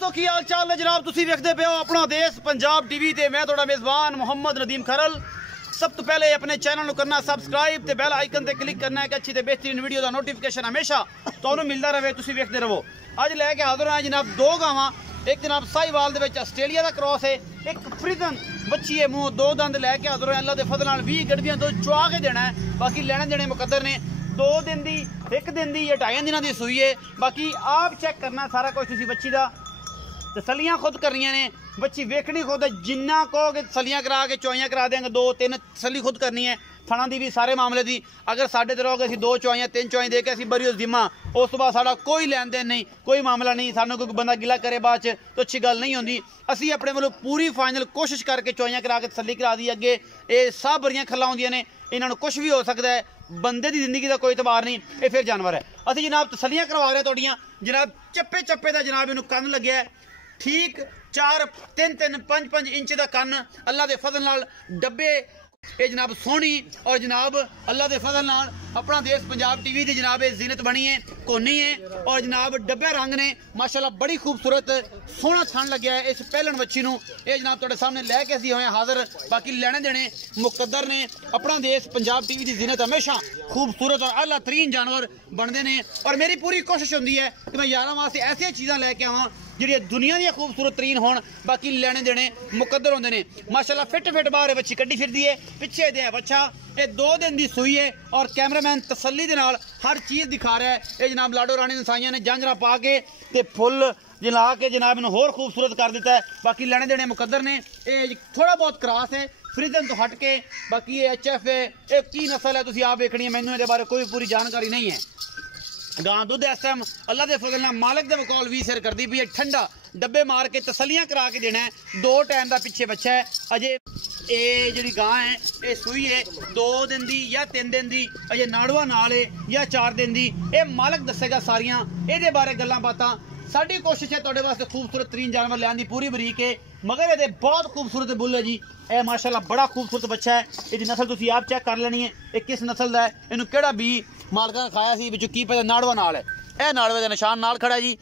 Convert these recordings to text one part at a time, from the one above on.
दोस्तों की हाल चाल है जनाब। तुसी वेखदे पे हो अपना देश पंजाब टीवी ते मैं थोड़ा मेज़बान मोहम्मद नदीम खरल। सब तो पहले अपने चैनल को करना सबसक्राइब ते बेल आइकन ते क्लिक करना है कि अच्छी ते बेहतरीन वीडियो का नोटिफिकेशन हमेशा तुहानू मिलता रहे, तुसी वेखदे रहो। अज लैके हाजिर हैं जनाब दो गावां, एक जनाब साहिवाल दे विच आस्ट्रेलिया का क्रॉस है, एक फ्रीजन बच्ची है मुंह दो दंद लैके हाजिर हैं। अल्लाह दे फजल नाल 20 गड्डियां दो चुआ के देना है, बाकी लेने देने मुकद्दर ने। 2 दिन दी 1 दिन दी या 2.5 दिनों की सूई है, बाकी आप चेक करना सारा कुछ। तुसी बच्ची का तसलियां खुद करनियां ने, बच्ची वेखनी खुद है। जिन्ना कहोगे तसलियां करा के चुआइयां करा देंगे, 2-3 तसली खुद करनी है। थणा दी भी सारे मामले दी अगर साढ़े ते रहोगे 2 चुआइयां 3 चुआई दे के बरी उस जिम्मा, उस तो बाद साड़ा कोई लैन देन नहीं, कोई मामला नहीं। सानू कोई बंदा गिला करे बाद च तो अच्छी गल नहीं होंदी। असी अपने वालों पूरी फाइनल कोशिश करके चुआइयां करा के तसली करा दी। अगे ये सब बड़ियां खल्लां होंदियां ने, इन्होंने कुछ भी हो सकता है, बंदे की जिंदगी का कोई एतबार नहीं, ये फिर जानवर है। असी जनाब तसलियां करवा रहे थोड़ियां जनाब चप्पे चप्पे का जनाब इन्हू कन्न लग्या है ठीक 4-3-3 5-5 इंच का कन्न। अल्लाह के फजल नाल डब्बे ये जनाब सोहनी और जनाब अल्लाह के फजल नाल अपना देश पंजाब टीवी की जनाब जीनत बनी है, कोनी है। और जनाब डब्बे रंग ने माशाल्लाह बड़ी खूबसूरत सोहना थन लग्या है इस पहलन बच्ची नूं। ये जनाब तुहाडे सामने लैके असीं होए हाज़र, बाकी लेने देने मुकद्दर ने। अपना देश पंजाब टीवी की जीनत हमेशा खूबसूरत और आला तरीन जानवर बनते हैं। और मेरी पूरी कोशिश होंदी है कि मैं यारां वास्ते ऐसियां चीज़ां लैके आवां जिहड़ियां दुनिया दी खूबसूरत तरीन होण, बाकी लेने देने मुकद्दर होंदे ने। माशाल्लाह फिट बाहर बच्ची कड्डी फिरदी है, पिछे दे है बच्चा। ये 2 दिन की सूई है और कैमरामैन तसल्ली दे नाल हर चीज़ दिखा रहा है। ये जनाब लाडो रानी नसाइयां ने झांझरा पा के ते फुल जला के जनाब इन्हूं होर खूबसूरत कर दिता है। बाकी लेने देने मुकद्दर ने। ये थोड़ा बहुत क्रॉस है फ्रीजन तो हट के, बाकी ये HF है। ये की नस्ल है तुसीं आप वेखनी है, मैनूं इहदे बारे कोई पूरी जानकारी नहीं है। गां दुध इस टाइम अल्लाह के फजल नाल मालिक दे बकौल 20 सिर करती पई है। ठंडा डब्बे मार के तसलियां करा के देना है। 2 टाइम का पिछे बच्चा है। अजे ये जी गां है ये सूई है 2 दिन की या 3 दिन की, अजे नाड़ुआ नाल है या 4 दिन की, ये मालिक दसेगा सारियां ये बारे गल्लां बातां। साडी कोशिश है तुहाडे वास्ते खूबसूरत तरीन जानवर लियान दी पूरी बरीक है, मगर ये बहुत खूबसूरत बुल है जी। ये माशाल्लाह बड़ा खूबसूरत बच्चा है। ये नस्ल तुसीं आप चेक कर लेनी है, ये किस नस्ल का है, इन्हूं किहड़ा बी मालकां ने खाया सी, विचों की पता नाड़ुआ नाल है। यह नाड़ुए का निशान नाल खड़ा जी।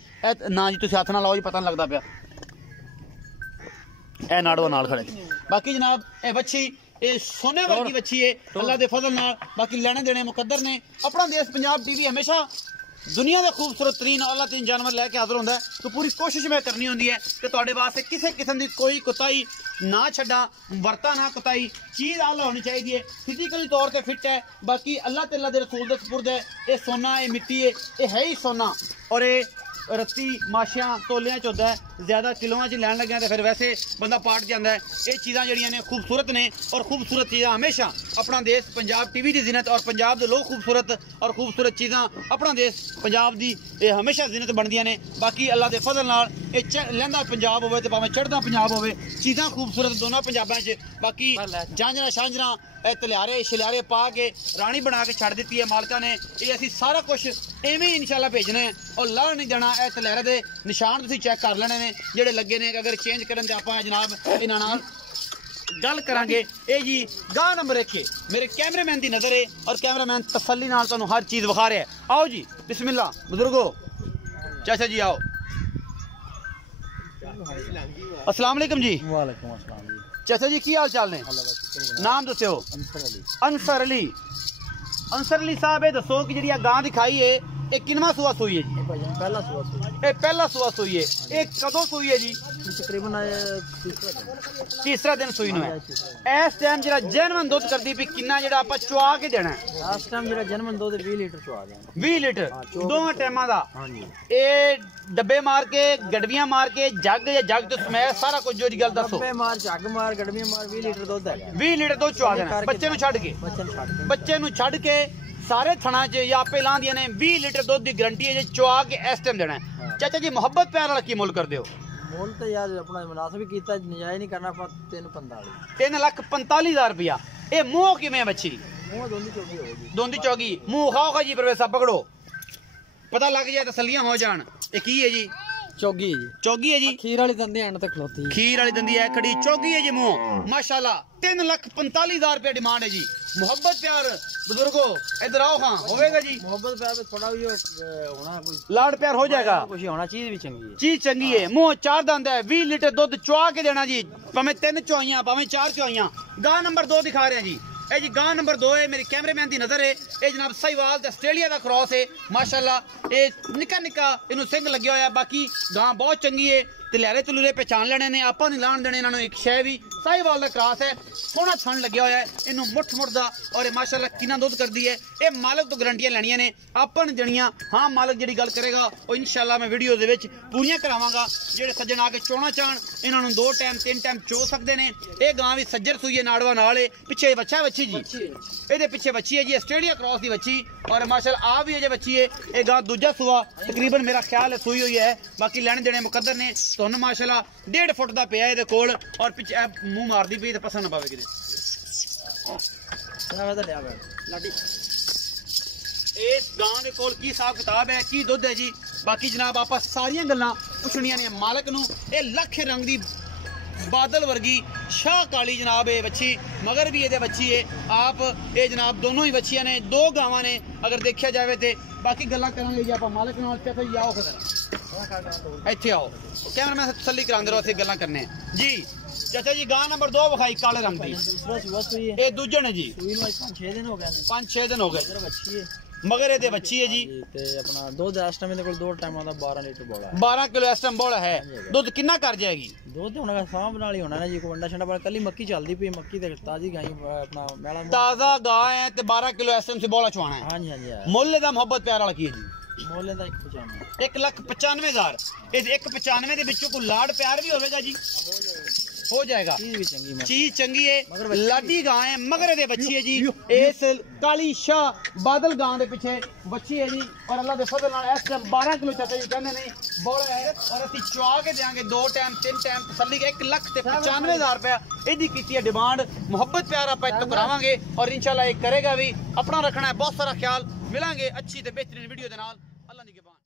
ना जी तुसीं हत्थ नाल लाओ जी, पता नहीं लगता पिया, यह नाड़ुआ नाल खड़ा जी। बाकी जनाब ये बच्ची ये सोने वर्गी बच्ची है अल्लाह के फजल नाल। बाकी लेने देने मुकद्दर ने। अपना देश पंजाब टीवी हमेशा दुनिया के खूबसूरत तरीन अल्लाह तीन जानवर लैके हाजिर होंदा है, तो पूरी कोशिश मैं करनी होंदी है कि तुहाडे वास्ते किसी किस्म की कोई कोताही ना छड्डा, वरता ना कोताही, चीज़ आला होनी चाहिए है। फिजिकली तौर पर फिट है, बाकी अल्लाह ते अल्लाह दे रसूल दे सपुर्द है। ये सोना ये मिट्टी है ही सोना। और ये रत्ती माशियां तोलियां च होंदा है, ज्यादा किलोआं च लैन लग्या तो फिर वैसे बंदा पाट जाता है। ये चीज़ां जड़ियां ने खूबसूरत ने, और खूबसूरत चीज़ां हमेशा अपना देश पंजाब टीवी की जीनत, और पंजाब के लोग खूबसूरत और खूबसूरत चीज़ां अपना देश पंजाब की ये हमेशा जीनत बनदियां ने। बाकी अल्लाह के फजल नाल ये लहंदा पंजाब होवे ते भावें चढ़दा पंजाब होवे, चीज़ां खूबसूरत दोनों पंजाबां च। बाकी झांझरा शांझरा तलियारे शलियारे पा के रानी बना के छड़ दी है मालका ने। ये असी सारा कुछ इवें इंशाल्लाह भेजना है और लाह नहीं देना। यह तलियारे के निशान तुसीं चेक कर लेने ने जेडे लगे ने। अगर चेंज करन ते आपां जनाब इन्हां नाल गल करांगे। ये जी गां नंबर 1 है, मेरे कैमरामैन की नज़र है और कैमरामैन तसल्ली नाल तुहानूं हर चीज़ विखा रहा है। आओ जी बिस्मिल्लाह बुजुर्गो, चाचा जी आओ। अस्सलाम वालेकुम जी। वालेकुम अस्सलाम जी। चाचा जी की हाल चाल ने? नाम दस्यो। अंसर अली। अंसर अली साहब ये दसो कि जी गां दिखाई है ये किनवा सूआ सूई है जी? पहला सूआ सूई। ये पहला सूआ सूई है। ये कदों सूई है जी? तकरीबन तीसरा दिन सूई नु है। इस टाइम जरा जनवन दुध करदी पई किन्ना जरा आपां चुआ के देना है? इस टाइम जरा जनवन दुध 20 लीटर चुआ देना। 20 लीटर दोवां टाइमां दा? हां जी। ये डब्बे मार के गडवियां मार के जग या जग तो समेत सारा कुछ जो गल दसो। डब्बे मार जग मार गडवियां मार 20 लीटर दुध है। 20 लीटर दुध चुआ देना बच्चे नु छड़ के? बच्चे नु छड़ के सारे थणा च या आपे लांदियां ने 20 लीटर दुध की गारंटी है जो चुआ के इस टाइम देना है। चाचा जी मोहब्बत प्यार वाला की मुल कर दियो? मोल तो यार अपना मुनासिब कीता, नजायज नहीं करना। 3,45,000 रुपया। ये मुंह किवें बच्ची? मुंह दोंदी चौगी होगी। दोंदी चौगी मुंह खाओगा जी, परवेसा पकड़ो पता लग जाए तसलियां हो जान। ये की है जी? चौगी जी चौगी है जी खीर वाली दंदी एंड तक खलोती है खीर वाली दंदी है खड़ी चौगी है जी मुंह माशाल्लाह 3,45,000 रुपए डिमांड है जी मोहब्बत प्यार बुजुर्गो इधर आओ हाँ होएगा जी मोहब्बत प्यार में थोड़ा भी होना कुछ लाड प्यार हो जाएगा कुछ होना चीज भी चंगी है चीज चंगी है मुंह 4 दंद है 20 लीटर दूध चुआ के देना जी भावें 3 चुआइयां भावें 4 चुआइयां गां नंबर 2 दिखा रहे हैं जी ਇਹ ਜੀ ਗਾਂ ਨੰਬਰ 2 ਹੈ ਮੇਰੀ ਕੈਮਰਾਮੈਨ ਦੀ ਨਜ਼ਰ ਹੈ ਇਹ ਜਨਾਬ ਸਾਈਵਾਲ ਤੇ ਆਸਟ੍ਰੇਲੀਆ ਦਾ ਕ੍ਰਾਸ ਹੈ ਮਾਸ਼ਾਅੱਲਾ ਇਹ ਨਿੱਕਾ ਨਿੱਕਾ ਇਹਨੂੰ ਸਿੰਘ ਲੱਗਿਆ ਹੋਇਆ ਬਾਕੀ ਗਾਂ ਬਹੁਤ ਚੰਗੀ ਹੈ ਤੇ ਲਿਆਰੇ ਤਲੂਰੇ ਪਛਾਣ ਲੈਣੇ ਨੇ ਆਪਾਂ ਨਹੀਂ ਲਾਣ ਦੇਣੇ ਇਹਨਾਂ ਨੂੰ ਇੱਕ ਸ਼ੈ ਵੀ ਸਾਈਵਾਲ ਦਾ ਕ੍ਰਾਸ ਹੈ ਸੋਹਣਾ ਥਣ ਲੱਗਿਆ ਹੋਇਆ ਹੈ ਇਹਨੂੰ ਮੁੱਠ ਮੁੱਠ ਦਾ ਔਰ ਇਹ ਮਾਸ਼ਾਅੱਲਾ ਕਿੰਨਾ ਦੁੱਧ ਕਰਦੀ ਹੈ ਇਹ ਮਾਲਕ ਤੋਂ ਗਰੰਟੀਆਂ ਲੈਣੀਆਂ ਨੇ ਆਪਾਂ ਨੂੰ ਦੇਣੀਆਂ ਹਾਂ ਮਾਲਕ ਜਿਹੜੀ ਗੱਲ ਕਰੇਗਾ ਉਹ ਇਨਸ਼ਾਅੱਲਾ ਮੈਂ ਵੀਡੀਓ ਦੇ ਵਿੱਚ ਪੂਰੀਆਂ ਕਰਾਵਾਂਗਾ ਜਿਹੜੇ ਸੱਜਣ ਆ ਕੇ ਚੋਣਾ ਚਾਹਣ ਇਹਨਾਂ ਨੂੰ 2 ਟਾਈਮ 3 ਟਾਈਮ ਚੋ ਸਕਦੇ ਨੇ ਇਹ ਗਾਂ ਵੀ ਸੱਜਰ ਸੂਈਏ ਨਾੜਵਾ ਨਾਲ ਪਿੱਛੇ ਬੱਚਾ ਬੱਚੀ ਜੀ ਇਹਦੇ ਪਿੱਛੇ ਬੱਚੀ ਹੈ ਜੀ ਆਸਟ੍ਰੇਲੀਆ ਕ੍ਰਾਸ ਦੀ ਬੱਚੀ ਔਰ ਮਾਸ਼ਾਅੱਲਾ ਆ ਵੀ ਅਜੇ ਬੱਚੀ ਹੈ ਇਹ ਗਾਂ ਦੂਜਾ ਸੂਆ ਤਕਰੀਬਨ ਮੇਰਾ ਖਿਆਲ ਹੈ ਸੂਈ ਹੋਈ ਹੈ ਬਾਕੀ ਲੈਣ ਦੇਣੇ ਮੁਕੱਦਰ ਨੇ ਤੁਹਾਨੂੰ ਮਾਸ਼ਾਅੱਲਾ 1.5 ਫੁੱਟ ਦਾ ਪਿਆ ਇਹਦੇ ਕੋਲ ਔਰ ਪਿੱਛੇ ਮੂੰਹ ਮਾਰਦੀ ਪਈ ਤੇ ਪਸੰਦ ਨਾ ਪਾਵੇ ਕਿਤੇ ਲਾਡੀ ਇਸ ਗਾਂ ਦੇ ਕੋਲ ਕੀ ਹਿਸਾਬ ਕਿਤਾਬ ਹੈ ਕੀ ਦੁੱਧ ਹੈ ਜੀ ਬਾਕੀ ਜਨਾਬ ਆਪਾਂ ਸਾਰੀਆਂ ਗੱਲਾਂ ਪੁੱਛਣੀਆਂ ਨੇ ਮਾਲਕ ਨੂੰ ਇਹ ਲੱਖ ਰੰਗ ਦੀ बादल वर्गी शाह काली जनाब ये बच्ची मगर भी ये बच्ची है आप ये जनाब दोनों ही बच्चियां ने 2 गावां ने अगर देखा जाए तो बाकी गल्लां करांगे जी आप मालिक नाल ते आओ इत्थे आओ कैमरामैन तसल्ली करांदे रहो इत्थे गल्लां करने जी चाचा जी गां नंबर 2 विखाई काले रंग दी दूसरा सुबह सुई है ये दूजे ने जी सुई में 5-6 दिन हो गए ने 5-6 दिन हो गए इधर बच्ची है मगर ये बच्ची है जी ते अपना दूध इस टाइम मेरे को 2 टाइम दा 12 लीटर बोला 12 किलो इस टाइम बोला है दूध कितना कर जाएगी दूध होना साहब नाल ही होना ना जी को वंडा छंडा पर कल मक्की चलदी पई मक्की ते ताजी गाई अपना मेला ताजा गाय है ते 12 किलो इस टाइम से बोला चुआना है हां जी हां जी मुੱਲ ਦਾ ਮੁਹੱਬਤ ਪਿਆਰ ਵਾਲਾ ਕੀ ਹੈ ਜੀ मोले दा 195 1,95,000 ਇਹ 1,95 ਦੇ ਵਿੱਚੋਂ ਕੋਈ ਲਾੜ ਪਿਆਰ ਵੀ ਹੋਵੇਗਾ ਜੀ हो जाएगा चीज चंगी है लाडी गां है मगर दे बच्ची है जी इस काली शाह बादल गां दे पीछे बच्ची है जी और अल्लाह दे फजल नाल इस टाइम 12 किलो चाचा जी कहंदे नहीं बोला है और असि चुआ के देंगे 2 टाइम 3 टाइम तसल्ली 1,95,000 रुपया एदी कीती है डिमांड मोहब्बत प्यार आप इतो करावांगे और इंशाल्लाह ये करेगा भी अपना रखना है बहुत सारा ख्याल मिलांगे अच्छी ते बेहतरीन वीडियो दे नाल अल्लाह दी